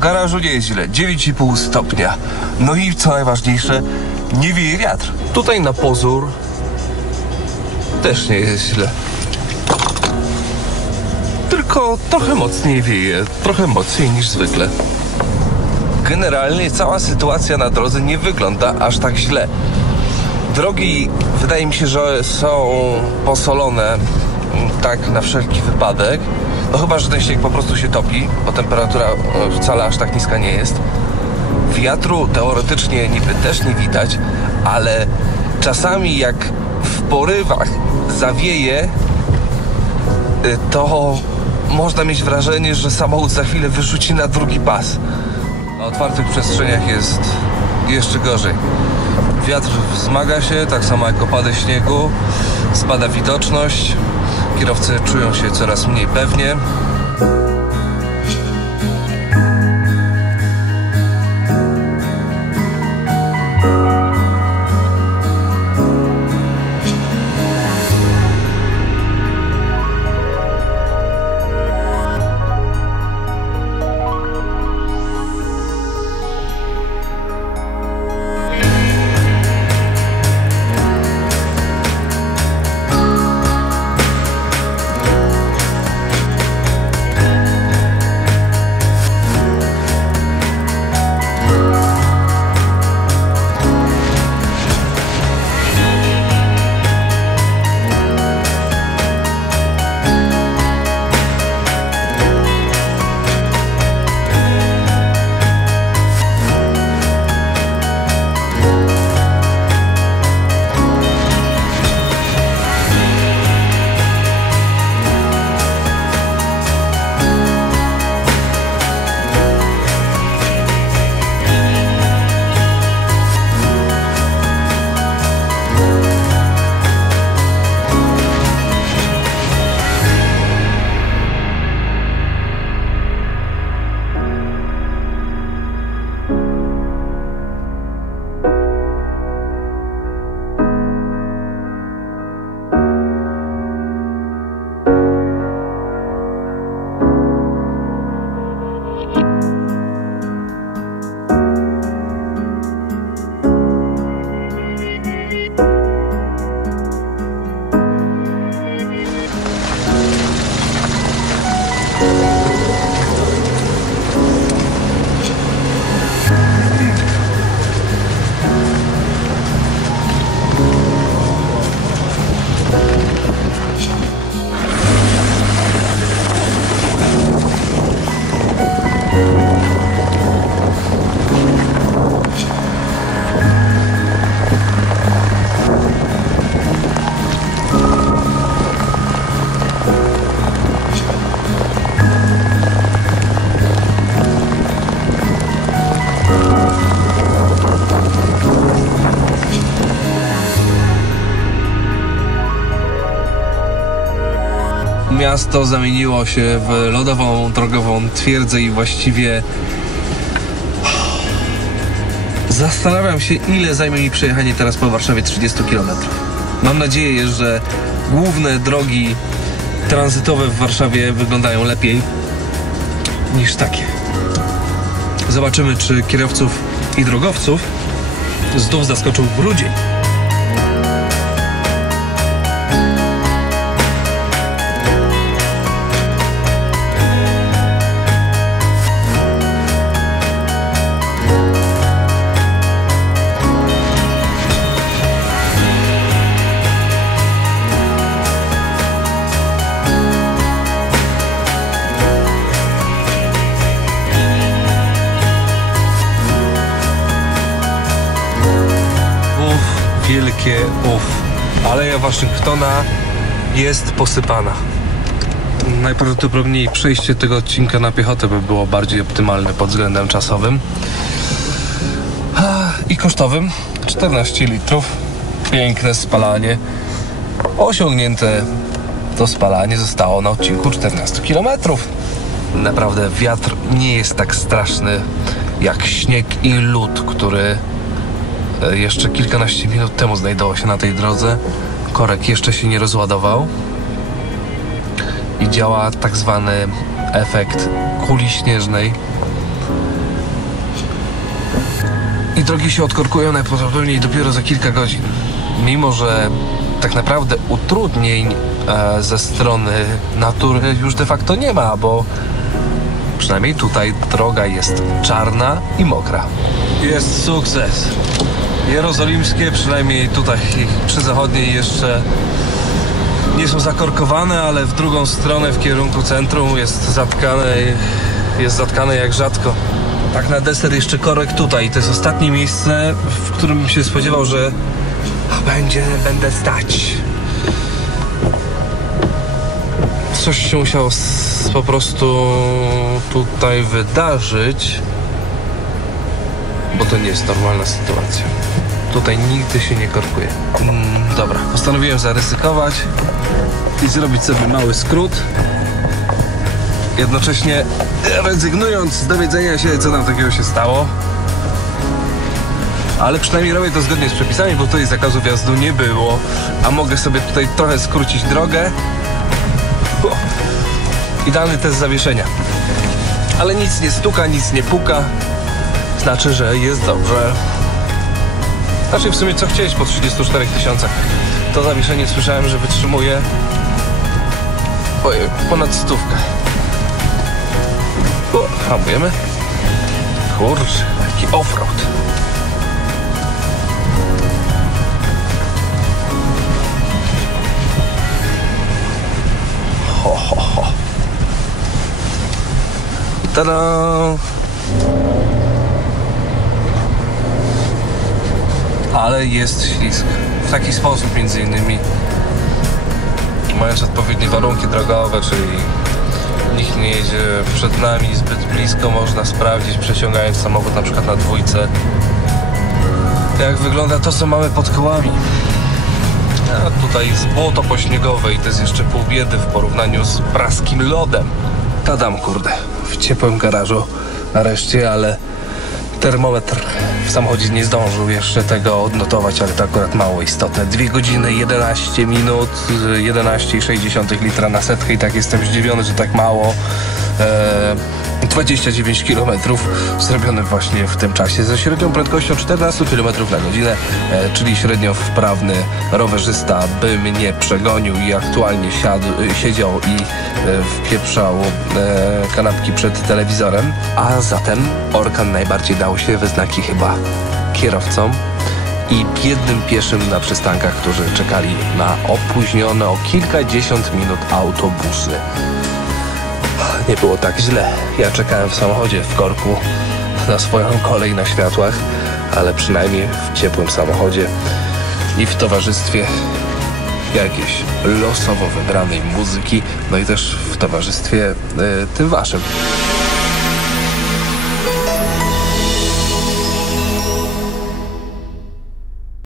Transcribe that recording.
garażu nie jest źle, 9,5 stopnia. No i co najważniejsze, nie wieje wiatr. Tutaj na pozór też nie jest źle. Tylko trochę mocniej wieje, trochę mocniej niż zwykle. Generalnie cała sytuacja na drodze nie wygląda aż tak źle. Drogi wydaje mi się, że są posolone tak na wszelki wypadek. No chyba, że ten śnieg po prostu się topi, bo temperatura e, wcale aż tak niska nie jest. Wiatru teoretycznie niby też nie widać, ale czasami jak w porywach zawieje, y, to można mieć wrażenie, że samochód za chwilę wyrzuci na drugi pas. Na otwartych przestrzeniach jest jeszcze gorzej. Wiatr wzmaga się, tak samo jak opady śniegu, spada widoczność, kierowcy czują się coraz mniej pewnie. Miasto zamieniło się w lodową, drogową twierdzę i właściwie zastanawiam się, ile zajmie mi przejechanie teraz po Warszawie 30 km. Mam nadzieję, że główne drogi tranzytowe w Warszawie wyglądają lepiej niż takie. Zobaczymy, czy kierowców i drogowców znów zaskoczył grudzień. Aleja Waszyngtona jest posypana. Najprawdopodobniej przejście tego odcinka na piechotę by było bardziej optymalne pod względem czasowym i kosztowym. 14 litrów. Piękne spalanie. Osiągnięte to spalanie zostało na odcinku 14 km. Naprawdę wiatr nie jest tak straszny jak śnieg i lód, który e, jeszcze kilkanaście minut temu znajdował się na tej drodze. Korek jeszcze się nie rozładował i działa tak zwany efekt kuli śnieżnej. I drogi się odkorkują najprawdopodobniej dopiero za kilka godzin. Mimo, że tak naprawdę utrudnień e, ze strony natury już de facto nie ma, bo przynajmniej tutaj droga jest czarna i mokra. Jest sukces. Jerozolimskie, przynajmniej tutaj przy zachodniej jeszcze nie są zakorkowane, ale w drugą stronę, w kierunku centrum jest zatkane, jest zatkane jak rzadko. Tak na deser jeszcze korek tutaj. To jest ostatnie miejsce, w którym bym się spodziewał, że będzie, będę stać. Coś się musiało po prostu tutaj wydarzyć, bo to nie jest normalna sytuacja. Tutaj nigdy się nie korkuje. Mm, dobra, postanowiłem zaryzykować i zrobić sobie mały skrót. Jednocześnie rezygnując z dowiedzenia się, co nam takiego się stało. Ale przynajmniej robię to zgodnie z przepisami, bo tutaj zakazu wjazdu nie było. A mogę sobie tutaj trochę skrócić drogę. Idealny test zawieszenia. Ale nic nie stuka, nic nie puka. Znaczy, że jest dobrze. Znaczy w sumie co chciałeś po 34 tysiącach. To zawieszenie słyszałem, że wytrzymuje Ojej, ponad stówkę. O, hamujemy. Kurczę, jaki offroad. Ho, ho, ho. Tada! Ale jest ślisk. W taki sposób między innymi mając odpowiednie warunki drogowe, czyli nikt nie jedzie przed nami zbyt blisko, można sprawdzić przeciągając samochód na przykład na dwójce jak wygląda to, co mamy pod kołami. A tutaj jest błoto pośniegowe i to jest jeszcze pół biedy w porównaniu z praskim lodem. Tadam, kurde, w ciepłym garażu nareszcie, ale termometr w samochodzie nie zdążył jeszcze tego odnotować, ale to akurat mało istotne. 2 godziny 11 minut, 11,6 litra na setkę i tak jestem zdziwiony, że tak mało. E, 29 km zrobione właśnie w tym czasie ze średnią prędkością 14 km na godzinę, e, czyli średnio wprawny rowerzysta by mnie przegonił i aktualnie siadł, siedział i e, wpieprzał e, kanapki przed telewizorem. A zatem Orkan najbardziej dał się we znaki chyba kierowcom i biednym pieszym na przystankach, którzy czekali na opóźnione o kilkadziesiąt minut autobusy. Nie było tak źle. Ja czekałem w samochodzie w korku na swoją kolej na światłach, ale przynajmniej w ciepłym samochodzie i w towarzystwie jakiejś losowo wybranej muzyki, no i też w towarzystwie y, tym waszym.